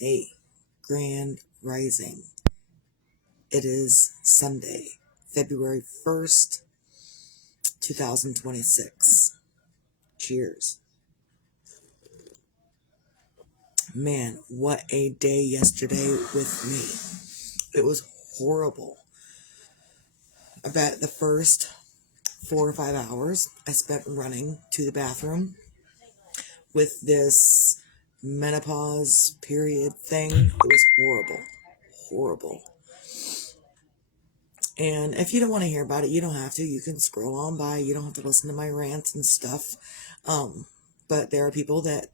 Hey, Grand Rising. It is Sunday, February 1st, 2026. Cheers. Man, what a day yesterday with me. It was horrible. I bet the first 4 or 5 hours I spent running to the bathroom with this menopause period thing. It was horrible. Horrible. And if you don't want to hear about it, you don't have to. You can scroll on by. You don't have to listen to my rants and stuff. But there are people that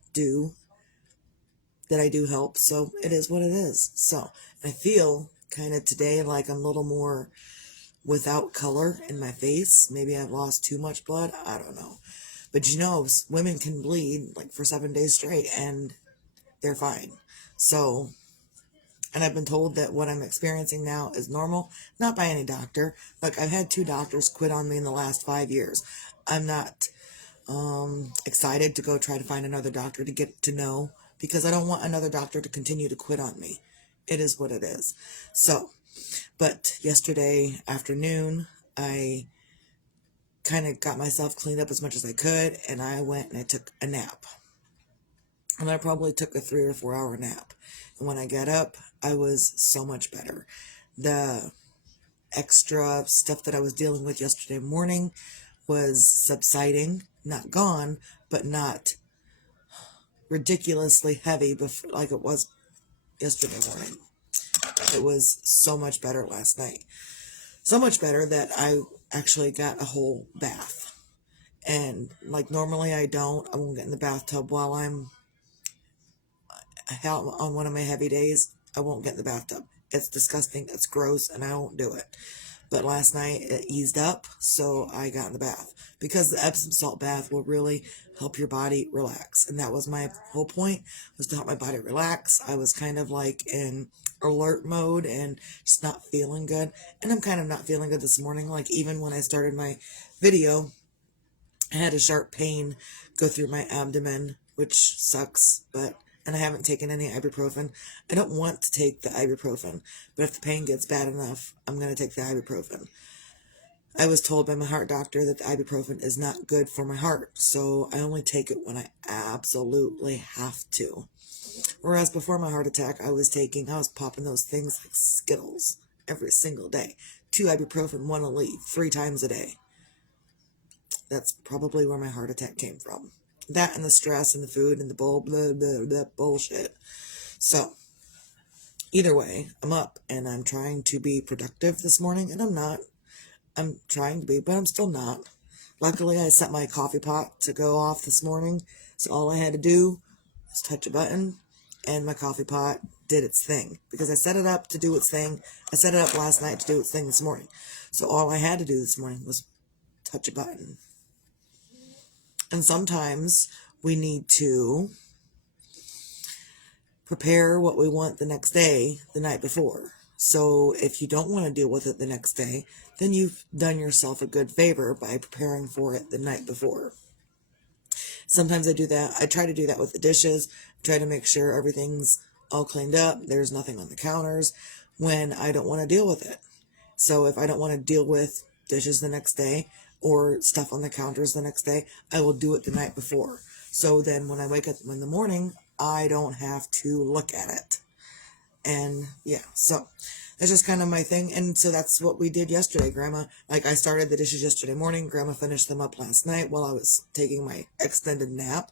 I do help. So it is what it is. So I feel kind of today like I'm a little more without color in my face. Maybe I've lost too much blood. I don't know. But women can bleed like for 7 days straight and they're fine. So, and I've been told that what I'm experiencing now is normal, not by any doctor. Look, I've had 2 doctors quit on me in the last 5 years. I'm not excited to go try to find another doctor to get to know, because I don't want another doctor to continue to quit on me. It is what it is. So, but yesterday afternoon, I kind of got myself cleaned up as much as I could, and I went and I took a nap. And I probably took a 3 or 4 hour nap. And when I got up, I was so much better. The extra stuff that I was dealing with yesterday morning was subsiding, not gone, but not ridiculously heavy like it was yesterday morning. It was so much better last night. So much better that I actually got a whole bath. And like normally I won't get in the bathtub while I'm on one of my heavy days. I won't get in the bathtub. It's disgusting. It's gross, and I won't do it. But last night it eased up, so I got in the bath, because the Epsom salt bath will really help your body relax. And that was my whole point, was to help my body relax. I was kind of like in alert mode and just not feeling good. And I'm kind of not feeling good this morning. Like even when I started my video, I had a sharp pain go through my abdomen, which sucks, and I haven't taken any ibuprofen. I don't want to take the ibuprofen, but if the pain gets bad enough, I'm going to take the ibuprofen. I was told by my heart doctor that the ibuprofen is not good for my heart, so I only take it when I absolutely have to. Whereas before my heart attack, I was popping those things like Skittles every single day. 2 ibuprofen, 1 Aleve, 3 times a day. That's probably where my heart attack came from. That and the stress and the food and the blah, blah, blah, bullshit. So, either way, I'm up and I'm trying to be productive this morning, and I'm not. I'm trying to be, but I'm still not. Luckily, I set my coffee pot to go off this morning, so all I had to do was touch a button, and my coffee pot did its thing, because I set it up to do its thing. I set it up last night to do its thing this morning. So all I had to do this morning was touch a button. And sometimes we need to prepare what we want the next day the night before. So if you don't want to deal with it the next day, then you've done yourself a good favor by preparing for it the night before. Sometimes I do that. I try to do that with the dishes. I try to make sure everything's all cleaned up. There's nothing on the counters when I don't want to deal with it. So if I don't want to deal with dishes the next day or stuff on the counters the next day, I will do it the night before. So then when I wake up in the morning, I don't have to look at it. And yeah, so that's just kind of my thing. And so that's what we did yesterday. I started the dishes yesterday morning. Grandma finished them up last night while I was taking my extended nap.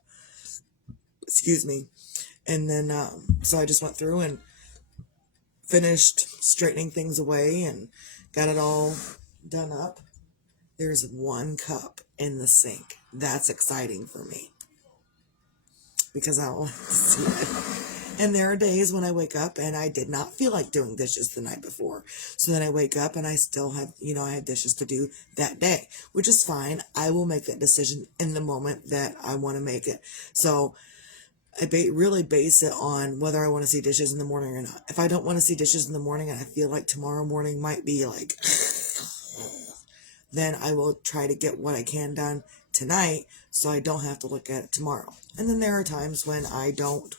Excuse me. And then, so I just went through and finished straightening things away and got it all done up. There's 1 cup in the sink. That's exciting for me, because I don't want to see it. And there are days when I wake up and I did not feel like doing dishes the night before. So then I wake up and I still have, I have dishes to do that day, which is fine. I will make that decision in the moment that I want to make it. So I really base it on whether I want to see dishes in the morning or not. If I don't want to see dishes in the morning and I feel like tomorrow morning might be like, then I will try to get what I can done tonight so I don't have to look at it tomorrow. And then there are times when I don't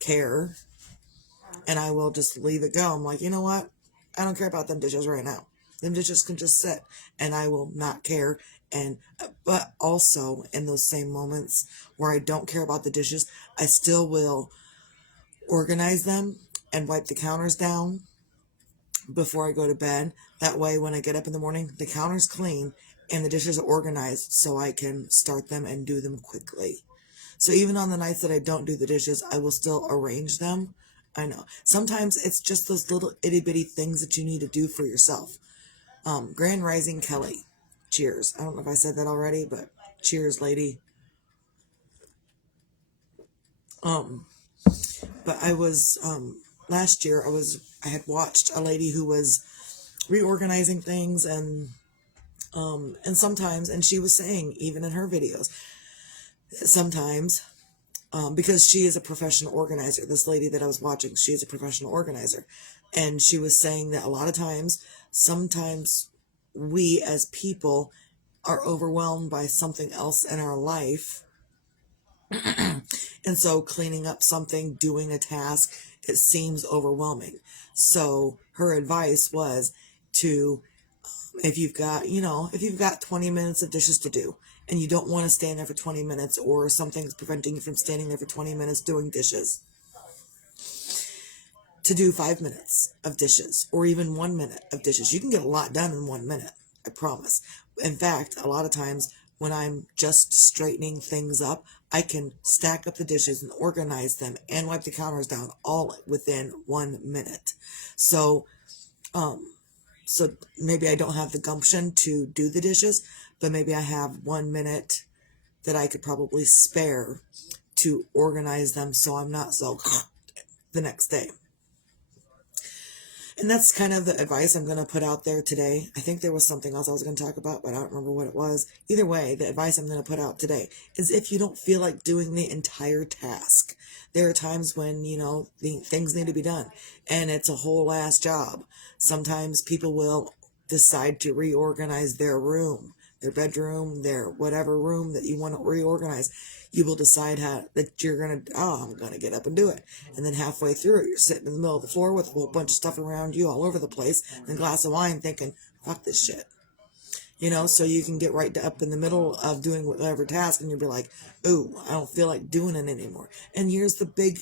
care and I will just leave it go. I'm like, you know what? I don't care about them dishes right now. Them dishes can just sit, and I will not care. And but also in those same moments where I don't care about the dishes, I still will organize them and wipe the counters down before I go to bed. That way, when I get up in the morning, the counter's clean and the dishes are organized so I can start them and do them quickly. So even on the nights that I don't do the dishes, I will still arrange them. I know. Sometimes it's just those little itty bitty things that you need to do for yourself. Grand Rising Kelly. Cheers. I don't know if I said that already, but cheers, lady. But I was, last year I had watched a lady who was reorganizing things and sometimes, and she was saying, even in her videos, sometimes, because she is a professional organizer, this lady that I was watching, she is a professional organizer. And she was saying that a lot of times, sometimes we as people are overwhelmed by something else in our life. And so cleaning up something, doing a task, it seems overwhelming. So her advice was to, if you've got 20 minutes of dishes to do and you don't want to stand there for 20 minutes or something's preventing you from standing there for 20 minutes doing dishes, to do 5 minutes of dishes or even 1 minute of dishes. You can get a lot done in 1 minute, I promise. In fact, a lot of times when I'm just straightening things up, I can stack up the dishes and organize them and wipe the counters down all within 1 minute. So maybe I don't have the gumption to do the dishes, but maybe I have 1 minute that I could probably spare to organize them so I'm not so the next day. And that's kind of the advice I'm going to put out there today. I think there was something else I was going to talk about, but I don't remember what it was. Either way, the advice I'm going to put out today is if you don't feel like doing the entire task, there are times when, the things need to be done and it's a whole ass job. Sometimes people will decide to reorganize their room, their bedroom, their whatever room that you want to reorganize. You will decide I'm going to get up and do it. And then halfway through it, you're sitting in the middle of the floor with a whole bunch of stuff around you all over the place and a glass of wine thinking, fuck this shit. So you can get right up in the middle of doing whatever task and you'll be like, ooh, I don't feel like doing it anymore. And here's the big,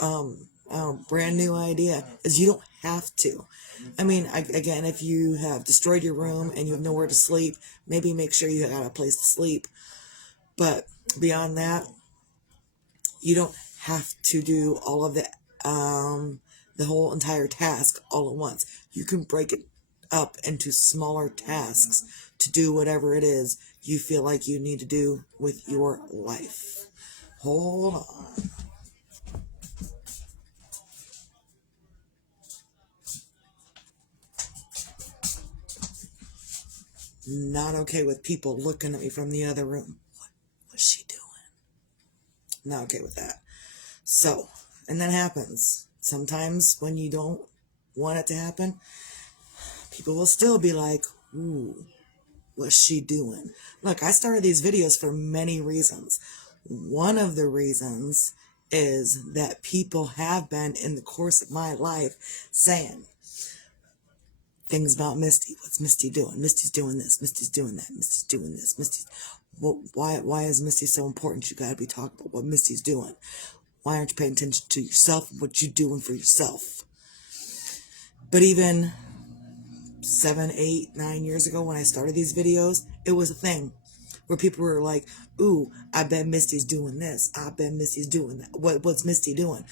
brand new idea is you don't have to. I mean, again, if you have destroyed your room and you have nowhere to sleep, maybe make sure you got a place to sleep. But beyond that, you don't have to do all of the whole entire task all at once. You can break it up into smaller tasks to do whatever it is you feel like you need to do with your life. Hold on. Not okay with people looking at me from the other room. What's she doing? Not okay with that. So, and that happens. Sometimes when you don't want it to happen, people will still be like, ooh, what's she doing? Look, I started these videos for many reasons. One of the reasons is that people have been in the course of my life saying things about Misty. What's Misty doing? Misty's doing this. Misty's doing that. Misty's doing this. Why is Misty so important? You gotta be talking about what Misty's doing. Why aren't you paying attention to yourself and what you're doing for yourself? But even 7, 8, 9 years ago when I started these videos, it was a thing where people were like, ooh, I bet Misty's doing this. I bet Misty's doing that. What's Misty doing?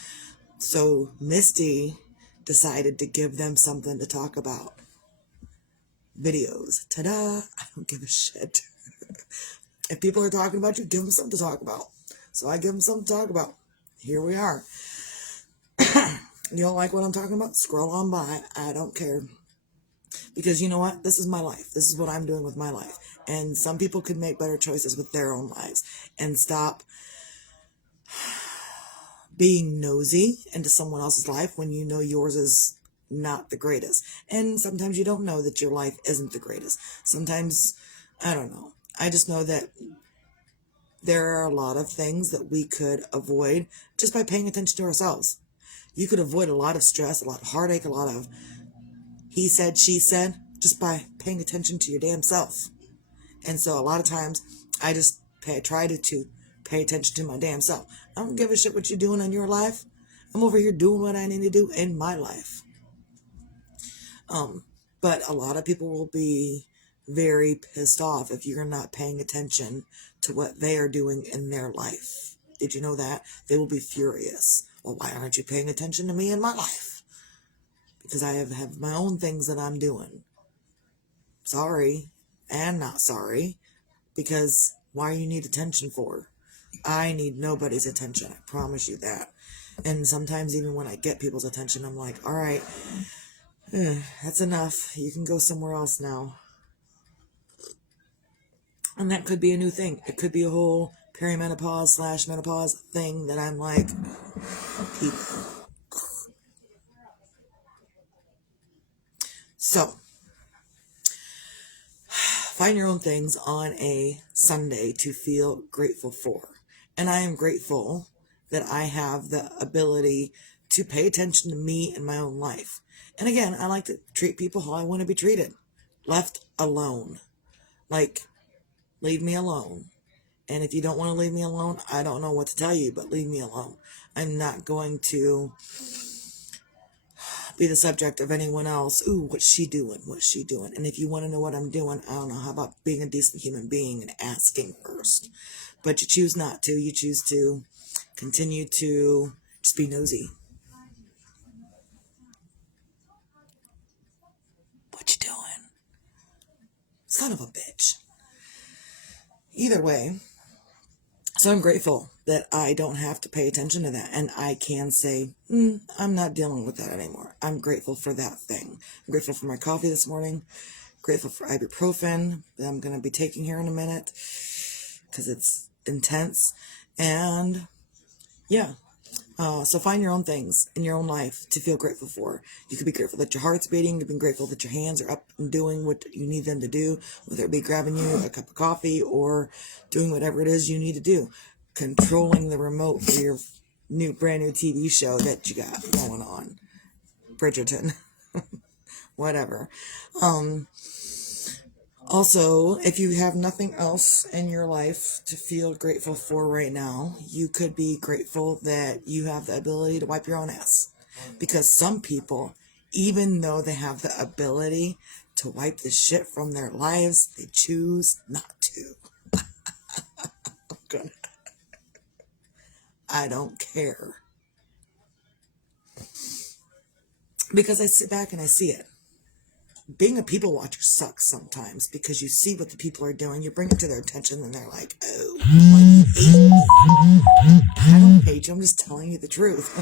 So Misty decided to give them something to talk about. Videos. Ta-da! I don't give a shit. If people are talking about you, give them something to talk about. So I give them something to talk about. Here we are. You don't like what I'm talking about? Scroll on by. I don't care. Because you know what? This is my life. This is what I'm doing with my life. And some people could make better choices with their own lives and stop being nosy into someone else's life when you know yours is not the greatest. And sometimes you don't know that your life isn't the greatest. Sometimes, I don't know. I just know that there are a lot of things that we could avoid just by paying attention to ourselves. You could avoid a lot of stress, a lot of heartache, a lot of he said, she said, just by paying attention to your damn self. And so a lot of times I just try to pay attention to my damn self. I don't give a shit what you're doing in your life. I'm over here doing what I need to do in my life. But a lot of people will be very pissed off if you're not paying attention to what they are doing in their life. Did you know that? They will be furious. Well, why aren't you paying attention to me in my life? Because I have my own things that I'm doing. Sorry and not sorry. Because why you need attention for? I need nobody's attention. I promise you that. And sometimes even when I get people's attention, I'm like, all right, that's enough. You can go somewhere else now. And that could be a new thing. It could be a whole perimenopause / menopause thing that I'm like, so find your own things on a Sunday to feel grateful for. And I am grateful that I have the ability to pay attention to me and my own life. And again, I like to treat people how I want to be treated. Left alone. Like, leave me alone. And if you don't want to leave me alone, I don't know what to tell you, but leave me alone. I'm not going to be the subject of anyone else. Ooh, what's she doing? What's she doing? And if you want to know what I'm doing, I don't know. How about being a decent human being and asking first? But you choose not to. You choose to continue to just be nosy. What you doing? Son of a bitch. Either way, so I'm grateful that I don't have to pay attention to that. And I can say, I'm not dealing with that anymore. I'm grateful for that thing. I'm grateful for my coffee this morning. Grateful for ibuprofen that I'm going to be taking here in a minute because it's intense. And yeah. So find your own things in your own life to feel grateful for. You could be grateful that your heart's beating. You can be grateful that your hands are up and doing what you need them to do, whether it be grabbing you a cup of coffee or doing whatever it is you need to do. Controlling the remote for your brand new TV show that you got going on. Bridgerton. Whatever. Also, if you have nothing else in your life to feel grateful for right now, you could be grateful that you have the ability to wipe your own ass. Because some people, even though they have the ability to wipe the shit from their lives, they choose not to. I don't care. Because I sit back and I see it. Being a people watcher sucks sometimes because you see what the people are doing, you bring it to their attention, and they're like, oh, why do you hate me? I don't hate you, I'm just telling you the truth.